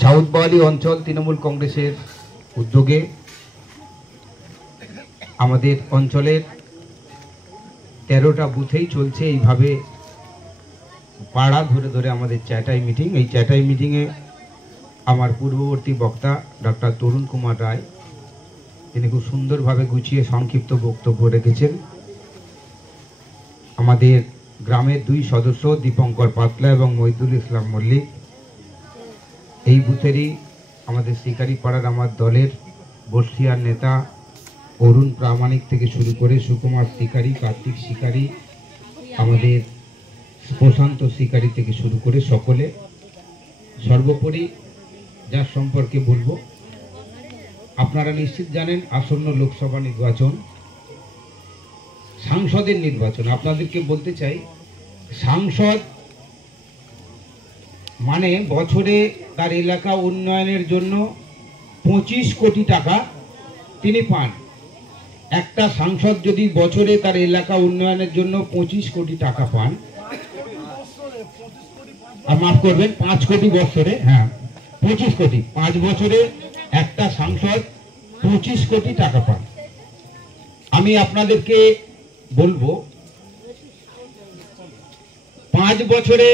South বাওয়ালি অঞ্চল তৃণমূল কংগ্রেসের উদ্যোগে আমাদের অঞ্চলের 13টা বুথেই চলছে এইভাবে পাড়া ধরে ধরে আমাদের চ্যাটাই মিটিং। এই চ্যাটাই মিটিংয়ে আমার পূর্ববর্তী বক্তা ডক্টর তরুণ কুমার রায় তিনি খুব সুন্দরভাবে গুছিয়ে সংক্ষিপ্ত বক্তব্য রেখেছেন। আমাদের গ্রামের 2 সদস্য দীপঙ্কর পাতলা এবং মহিদুল ইসলাম মল্লিক এই বুথেরই আমাদের শিকারি পাড়ার আমার দলের বর্ষিয়ার নেতা অরুণ প্রামাণিক থেকে শুরু করে সুকুমার শিকারি, কার্তিক শিকারি, আমাদের প্রশান্ত শিকারি থেকে শুরু করে সকলে। সর্বোপরি যার সম্পর্কে বলবো, আপনারা নিশ্চিত জানেন আসন্ন লোকসভা নির্বাচন, সাংসদের নির্বাচন। আপনাদেরকে বলতে চাই, সাংসদ মানে বছরে তার এলাকা উন্নয়নের জন্য 25 কোটি টাকা তিনি পান। একটা সাংসদ যদি বছরে তার এলাকা উন্নয়নের জন্য 25 কোটি টাকা পান, আর মাফ করবেন 5 কোটি বছরে, হ্যাঁ 25 কোটি, 5 বছরে একটা সাংসদ 25 কোটি টাকা পান। আমি আপনাদেরকে বলবো 5 বছরে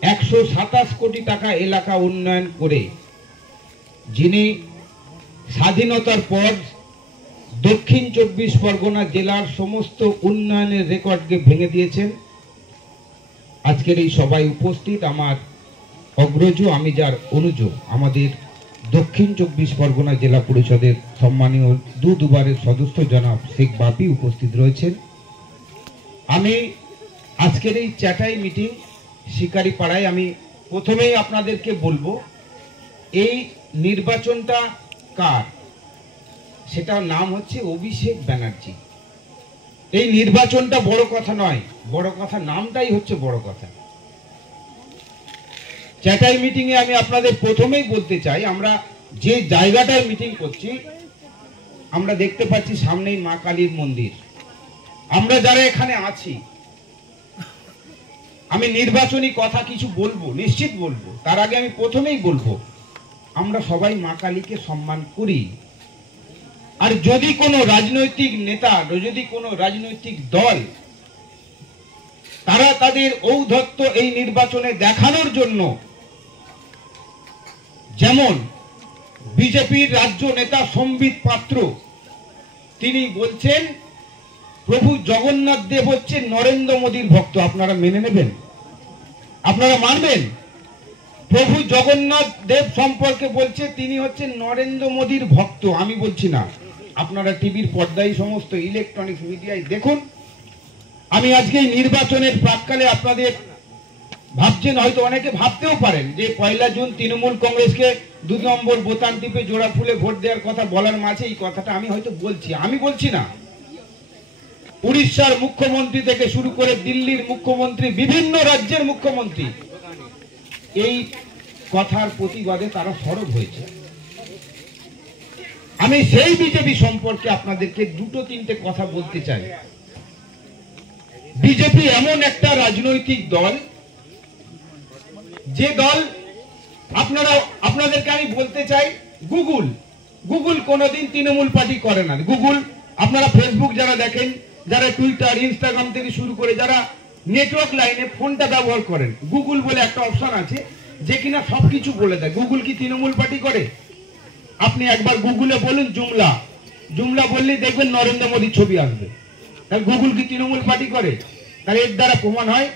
127 কোটি টাকা এলাকা উন্নয়ন করে যিনি স্বাধীনতার পর দক্ষিণ 24 পরগনা জেলার সমস্ত উন্নয়নের রেকর্ডকে ভেঙে দিয়েছেন, আজকের এই সবাই উপস্থিত আমার অগ্রজ, আমি যার অনুজ, আমাদের দক্ষিণ 24 পরগনা জেলা পরিষদের সম্মানীয় দুবারের সদস্য জনাব শেখ বাপি উপস্থিত রয়েছেন। আমি আজকের এই চ্যাটাই মিটিং শিকারি পাড়ায় আমি প্রথমেই আপনাদেরকে বলবো, এই নির্বাচনটা কার, সেটার নাম হচ্ছে অভিষেক ব্যানার্জি। এই নির্বাচনটা বড় কথা নয়, বড় কথা নামটাই হচ্ছে বড় কথা। চ্যাটাই মিটিং এ আমি আপনাদের প্রথমেই বলতে চাই, আমরা যে জায়গাটায় মিটিং করছি আমরা দেখতে পাচ্ছি সামনেই মা কালীর মন্দির। আমরা যারা এখানে আছি, আমি নির্বাচনী কথা কিছু বলবো, নিশ্চিত বলবো, তার আগে আমি প্রথমেই বলবো আমরা সবাই মা কালীকে সম্মান করি। আর যদি কোনো রাজনৈতিক নেতা, যদি কোনো রাজনৈতিক দল তারা তাদের ঔদ্ধত্য এই নির্বাচনে দেখানোর জন্য, যেমন বিজেপির রাজ্য নেতা সম্বিত পাত্র তিনি বলছেন প্রভু জগন্নাথ দেব হচ্ছে নরেন্দ্র মোদীর ভক্ত, আপনারা মেনে নেবেন? আপনারা মানবেন? প্রভু জগন্নাথ দেব সম্পর্কে বলছে তিনি হচ্ছেন নরেন্দ্র মোদীর ভক্ত। আমি বলছি না, আপনারা টিভির পর্দায় সমস্ত ইলেকট্রনিক্স মিডিয়ায় দেখুন। আমি আজকে এই নির্বাচনের প্রাককালে আপনাদের ভাবছেন, হয়তো অনেকে ভাবতেও পারেন যে 1 জুন তৃণমূল কংগ্রেসকে 2 নম্বর বোতাম টিপে জোড়া ফুলে ভোট দেওয়ার কথা বলার মাঝে এই কথাটা আমি হয়তো বলছি। আমি বলছি না, উড়িষ্যার মুখ্যমন্ত্রী থেকে শুরু করে দিল্লির মুখ্যমন্ত্রী, বিভিন্ন রাজ্যের মুখ্যমন্ত্রী এই কথার প্রতিবাদে তারা সরব হয়েছে। আমি সেই বিজেপি সম্পর্কে আপনাদেরকে 2-3টে কথা বলতে চাই। বিজেপি এমন একটা রাজনৈতিক দল, যে দল আপনাদেরকে আমি বলতে চাই, গুগল কোনোদিন তৃণমূল পার্টি করে না। গুগল, আপনারা ফেসবুক যারা দেখেন, যারা টুইটার, ইনস্টাগ্রাম থেকে শুরু করে যারা নেটওয়ার্ক লাইনে ফোনটা ব্যবহার করেন, গুগল বলে একটা অপশন আছে যে কিনা সবকিছু বলে দেয়। গুগল কি তৃণমূল পার্টি করে? আপনি একবার গুগলে বলুন জুমলা বললেই দেখবেন নরেন্দ্র মোদীর ছবি আসবে। তাহলে গুগল কি তৃণমূল পার্টি করে? তাহলে এর দ্বারা প্রমাণ হয়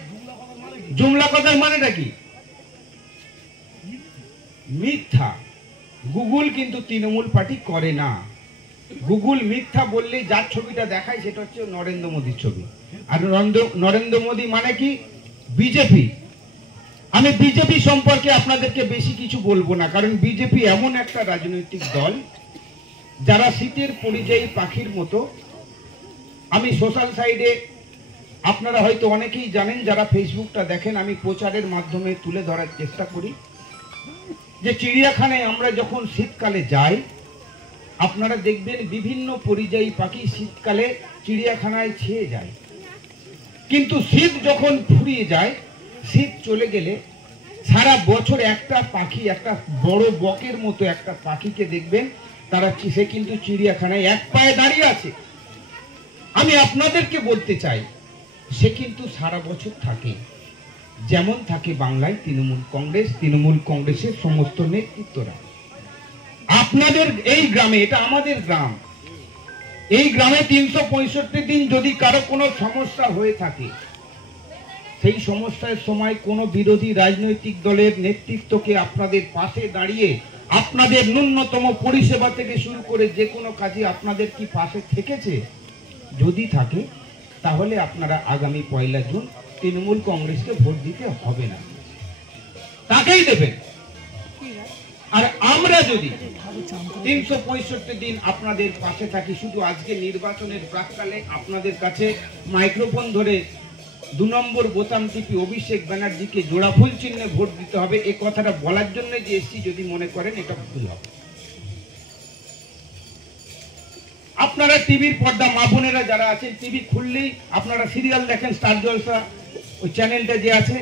জুমলা কথার মানেটা কি? মিথ্যা। গুগল কিন্তু তৃণমূল পার্টি করে না। গুগল মিথ্যা বললে যার ছবিটা দেখায় সেটা হচ্ছে নরেন্দ্র মোদীর ছবি। আর নরেন্দ্র মোদী মানে কি? বিজেপি। আমি বিজেপি সম্পর্কে আপনাদেরকে বেশি কিছু বলবো না, কারণ বিজেপি এমন একটা রাজনৈতিক দল যারা শীতের পরিযায়ী পাখির মতো। আমি সোশ্যাল সাইডে, আপনারা হয়তো অনেকেই জানেন যারা ফেসবুকটা দেখেন, আমি প্রচারের মাধ্যমে তুলে ধরার চেষ্টা করি যে চিড়িয়াখানায় আমরা যখন শীতকালে যাই, আপনারা দেখবেন বিভিন্ন পরিযায়ী পাখি শীতকালে চিড়িয়াখানায় ছেয়ে যায়, কিন্তু শীত যখন ফুরিয়ে যায়, শীত চলে গেলে সারা বছর একটা পাখি, একটা বড় বকের মতো একটা পাখিকে দেখবেন, তারা সে কিন্তু চিড়িয়াখানায় এক পায়ে দাঁড়িয়ে আছে। আমি আপনাদেরকে বলতে চাই, সে কিন্তু সারা বছর থাকে, যেমন থাকে বাংলায় তৃণমূল কংগ্রেসের সমস্ত নেতৃত্বরা। আপনাদের এই গ্রামে, এটা আমাদের গ্রাম, এই গ্রামে 365 দিন যদি কারো কোনো সমস্যা হয়ে থাকে, সেই সমস্যার সময় কোনো বিরোধী রাজনৈতিক দলের নেতৃত্বকে আপনাদের পাশে দাঁড়িয়ে আপনাদের ন্যূনতম পরিষেবা থেকে শুরু করে যে কোনো কাজে আপনাদের কি পাশে থেকেছে? যদি থাকে, তাহলে আপনারা আগামী 1 জুন তৃণমূল কংগ্রেসকে ভোট দিতে হবে না, তাকেই দেবেন। আর আমরা যদি 365 দিন আপনাদের পাশে থাকি, শুধু আজকে নির্বাচনের প্রাক্কালে আপনাদের কাছে মাইক্রোফোন ধরে 2 নম্বর বোতাম টিপি অভিষেক ব্যানার্জিকে জোড়া ফুল চিহ্নে ভোট দিতে হবে, এই কথাটা বলার জন্য যে এসছি, যদি মনে করেন এটা ভুল হবে। আপনারা টিভির পর্দা, মা বোনেরা যারা আছেন, টিভি খুললেই আপনারা সিরিয়াল দেখেন, স্টার জলসা ওই চ্যানেলটা যে আছে,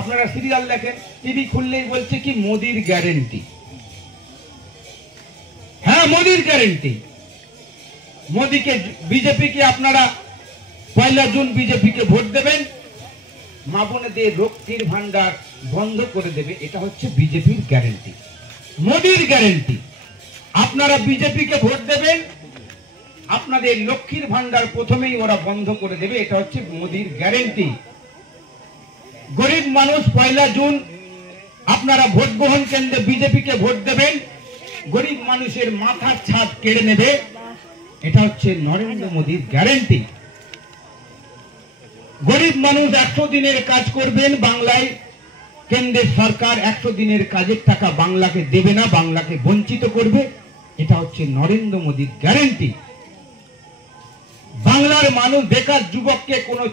আপনারা সিরিয়াল দেখেন, টিভি খুললেই বলছে কি মোদির গ্যারেন্টি। হ্যাঁ, মোদির গ্যারেন্টি। মোদিকে, বিজেপিকে আপনারা 1 জুন বিজেপিকে ভোট দেবেন, মা বোনেদের লক্ষ্মীর ভান্ডার বন্ধ করে দেবে, এটা হচ্ছে বিজেপির গ্যারেন্টি, মোদির গ্যারেন্টি। আপনারা বিজেপিকে ভোট দেবেন, আপনাদের লক্ষ্মীর ভান্ডার প্রথমেই ওরা বন্ধ করে দেবে, এটা হচ্ছে মোদির গ্যারেন্টি। গরিব মানুষ 1 জুন আপনারা ভোট গ্রহণ কেন্দ্রে বিজেপিকে ভোট দেবেন, গরিব মানুষের মাথার ছাদ কেড়ে নেবে, এটা হচ্ছে নরেন্দ্র মোদির গ্যারেন্টি। গরিব মানুষ 100 দিনের কাজ করবেন বাংলায়, কেন্দ্রের সরকার 100 দিনের কাজের টাকা বাংলাকে দেবে না, বাংলাকে বঞ্চিত করবে, এটা হচ্ছে নরেন্দ্র মোদির গ্যারেন্টি। বাংলার মানুষ, বেকার যুবককে কোনো